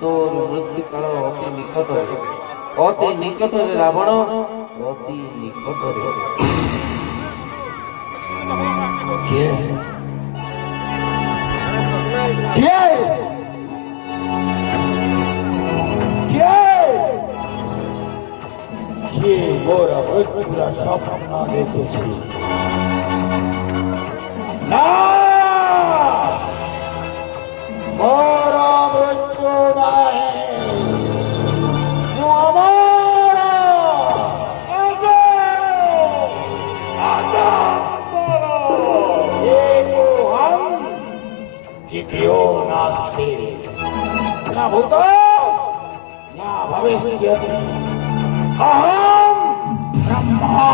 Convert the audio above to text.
তোর মৃত্যুকাল অতি নিকটরে, অতি নিকটরে রাবণ, অতি নিকটরে। কে কে কে মোর মৃত্যুরা স্বপ্ন দেখেছি না, মোর মৃত্যু নাই, দ্বিতীয় নাস্তি না ভূত না ভবিষ্যৎ, अहम ब्रह्मा।